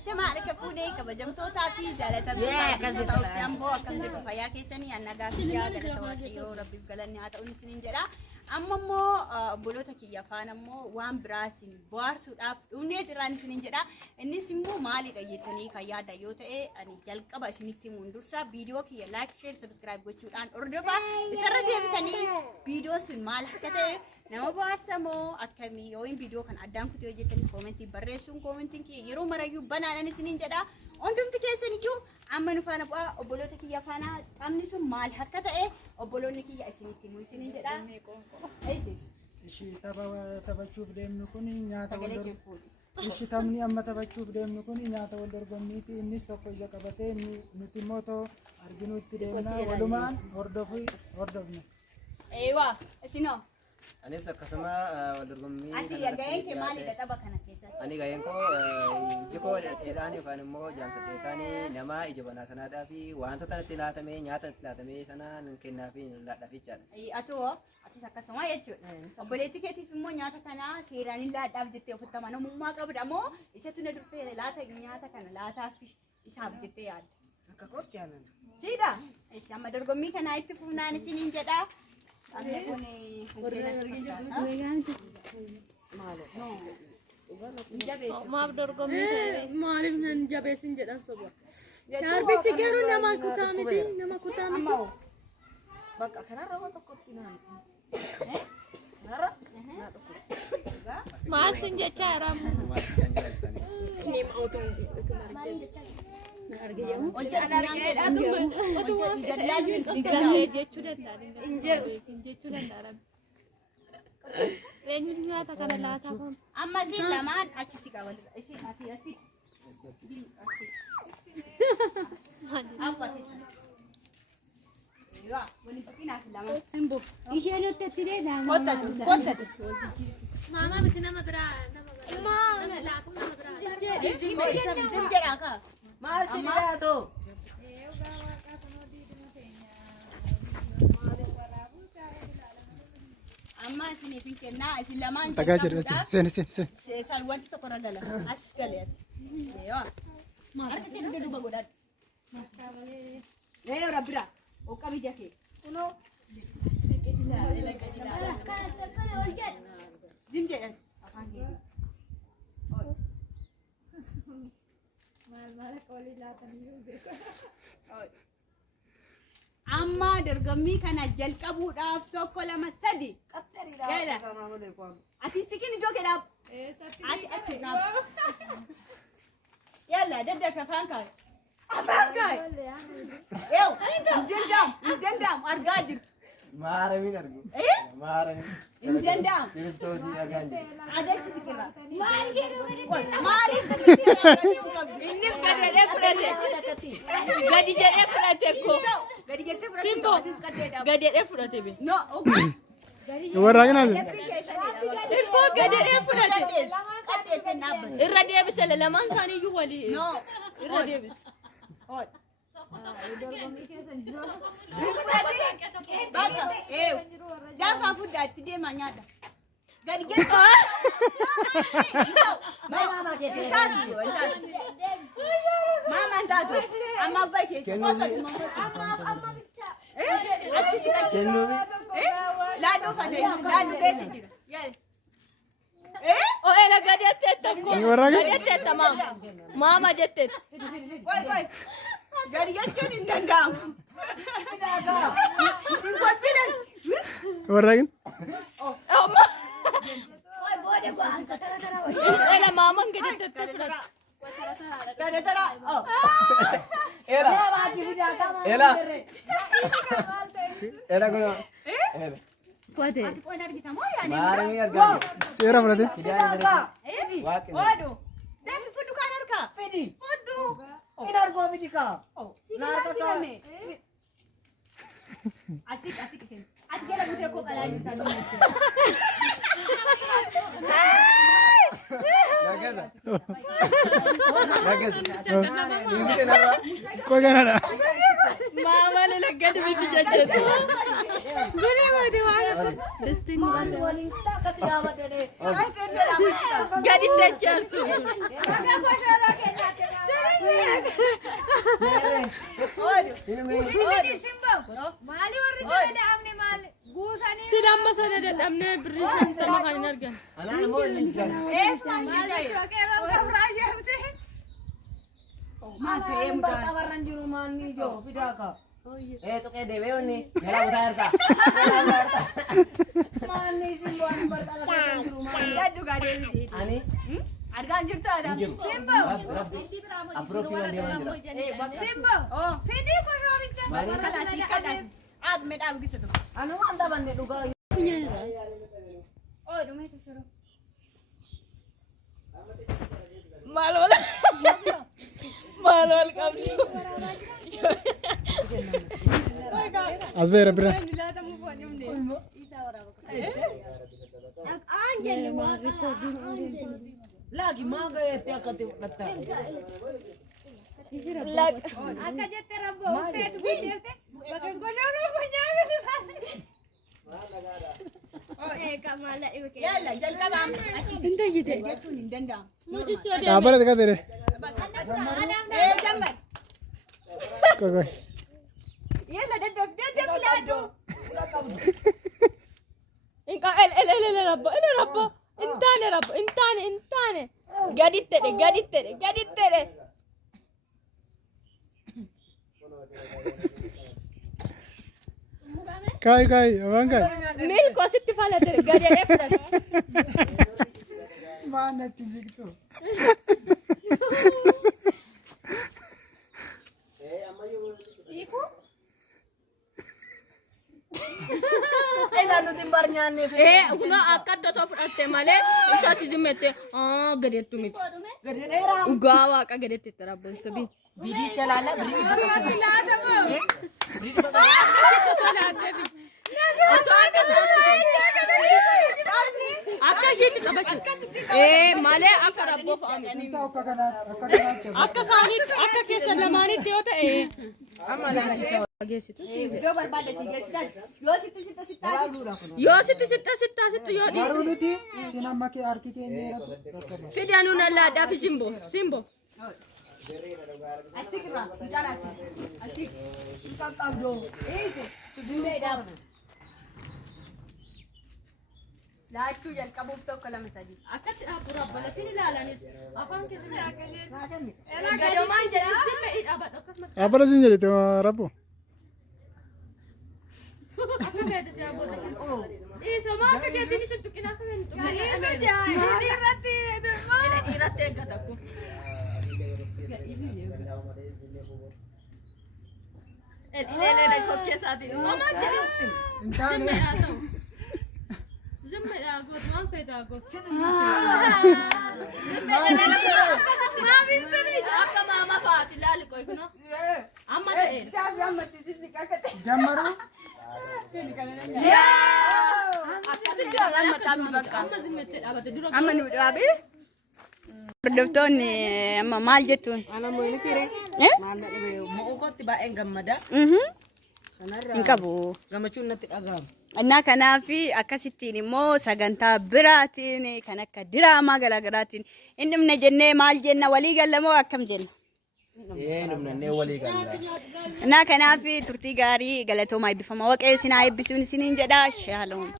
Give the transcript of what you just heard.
الشمع على كفوني كبجمتو تافي جالة تبي توسيام بو أكمل جرب فيا كيسني أنا قاعد جالة تواتيو ربي بقولني هذا أونسين جرا أما مو بلوتك يا فانا مو وان براسين بارسود أف ونيت راني سنين جرا إني سمو مالي كيتني كيا دايوت أني جالك أبى سنيتي مندرسا فيديو كي لايك شير سبسكرايب قلت أن أردفا بسرعة دي بتني فيديو سن مال حكته nama bahasa mo akami yoin video kan adang kutu aja tenis komenti beresung komenting ki yero marayu banana ni sinin jada ondum tike seni ju amanu fana ba obolo tiki ya fana amni sum mal hakata obolo niki ya sini timu sinin jada aisi ishi tabachu bdem nukuni nyata waldor ishi tamni amma tabachu bdem nukuni nyata waldor gomiti innis tokko jakabate nuti moto arginu tidena waluman hordofni ewa sino Anis kasama waldorgommii ati ya gayen ke mali da taba kana kesa ani gayen ko jiko edani kan immoo jaamsateetani nama ijabana sanadhaa fi wantoota itti laatame nyaata itti laatame sana nun kennaa fi nun laadhaa fichaadha. Ati akkasuma jechuudha. Obboleetti keetiif immoo nyaata kana seeraan hin laadhaaf jettee ofitti amanamummaa qabda moo isatu na dursee laata nyaata kana laataaf isaaf jettee yaadda. akka kotti anan Siidha. Ishi amma dorgommii kana itti fufnaan isiniin jedha. Amne kun maaf dorgommii ta'e maaliif nan jabeessin jedhan soba sharbichi garuu nama kutaa miti bakka kanarra waan tokkotti naan kanarra naa tokkotti maasin jecha ramu jechuu danda'a. Eenyu nyaata kana laataa kun? amma si lamaan achi si qaba. Isi ati asi. Awwati. Yoo, wani bakina fi lamaan. Simbo. Isheen hottatti deedaa. Kottatu. Mama miti nama biraa nama laatu nama biraa. Sim jedha ka. maal si dhiyaato amma isiniif hin kennaa isin lamaan tagaa jedhu sen Sal wanti tokko irra gala. As galeeti. Yoo. Harka kee dugda duuba godhadhu. Rabbira. Oqqami jakee. Kunoo. Zim jedhan. Afaan kee. Amma dorgommii kana jalqabuudhaaf tokko lama sadi. Yaala. Ati sikin iddoo kedhaaf. Ati achi dhaaf. Yaala daddafa afaan kaay. Afaan kaay. Eew. Indanda'amu argaa jirtu. Maaramin argu. Maaramin. Indanda'amu. Kiristoosii dhagaan jiru. Adeemsi sikirraa. Maaliif Innis gadi jedhee fudhate. Gadi jedhee fudhate ko. gadi jettee fudhatu. Simbo. Gadi jedhee fudhate be. No, ogaa. warraaqina Ilboo gadi jedhee fudhate. Qaxxeettee dhaabbate. Irra deebise lamaan isaanii iyyuu walii. No, Irra deebise. Bakka, gaafa fuddaa itti deemaa nyaata. Gadi jettee. Mama taatu. Amma abbaa keessa. Kennuufi. Laaduu fadee. Laaduu keessa jira. O ela gadi jetteetta ko. Gadi jetteetta maama jetteetta. Qoy. Gadi jechuun hin danda'amu. Hin kolfinan. warraaqina Ela maaman gadi jetteetta fudhate. Tara. Ela. Ela kuno. Fudhate. Ati qoon argita moo yaani? Maaramin argaa jiru. seera fudhate Waaqni. Odu. Deebi fudhu kaan harkaa. fidi Fudhu. in argoo miti kaa Laata kaame. Asik. Ati jala butee koo qalaa jirta. Nagasa. Hindi nama. koo kanadha Maama lela gadi miti jetteetta. Gadi miti waan. Destin maal waliin akkatti dhaabadhe gadi techertu. Sidang masa ada damne beri sama kalian harga. Tawaran di rumah nih Jo, tidak kak. Itu kayak dewe nih. Nyala utar ta. Mana sih buat bertawaran di rumah? Aduh gak ada di sini. Ani? Harga anjir tuh ada. Approximate dia mana? Oh, baru kalah sikat dah. Ab med ab gitu tuh. Anu anda bandit juga. Oh, rumah itu suruh. Malu kami. Asbera bira. Lagi maga ya tiap kata kata. Yalla, jal kabam. Entah gitu. Dia tuh nindanda. Apa ada dekat deh? Jambat. Kau. Yalla, dia filado. Inka rabbo. Intane. Gadittere. Kai, abang kai. Mil ko sitti fala de gadi efra. Mana tisik tu? Lalu timbarnya nih. Kuna akad do tof atte male usati zimete gadi tumit. Gede daerah. Ugawa ka gadi titrabun sabi. Bidi celana bidi. Male akka rabbo faami. Tahu kakak. Akka saani akka keessa lamaani teota agesitu. Video berbeda sih dia. Yo sitta yo di. Baru nanti sinama ke arki ke ini. Fidianu nalla da fi simbo. Asik lah, bicara asik. Asik. Kakak dong. Sudah dah. Laatu jal kabuf to kala mesadi. Akat apura bala sini lalanis. Afan ke sini akale. Ela Gado manja simme it abat akas mat. Apa dah sini jadi tu rapu? Apa beda siya bola. Sama ka jadi ni sentukin ako yan. Ini rati kataku. Ele kokke sadi. Mama jadi. Simme ato. Simme ako, tuang kita ako. Akka mama Fati lali ko ikuno. Amma ta el. Jamaru? Akka sijangan mata bakka. Amma simmete abata duro. Amma nu abi. Hordoftoonni amma maal jettuun? Mana mau ini kiri? Mana ini mau kau tiba gamada? Hin qabu. Gamachuun natti agam. Annaa kanaafi akkasittiin immoo sagantaa biraatiin kan akka diraamaa garaagaraatiin hin dhumne jennee maal jenna walii gallamoo akkam jenna? Dhumnannee walii galla. Annaa kanaafi turtii gaarii galatoomaa eebbifama. Waaqayyo isin haa eebbisuun isiniin jedha. Shaaloom.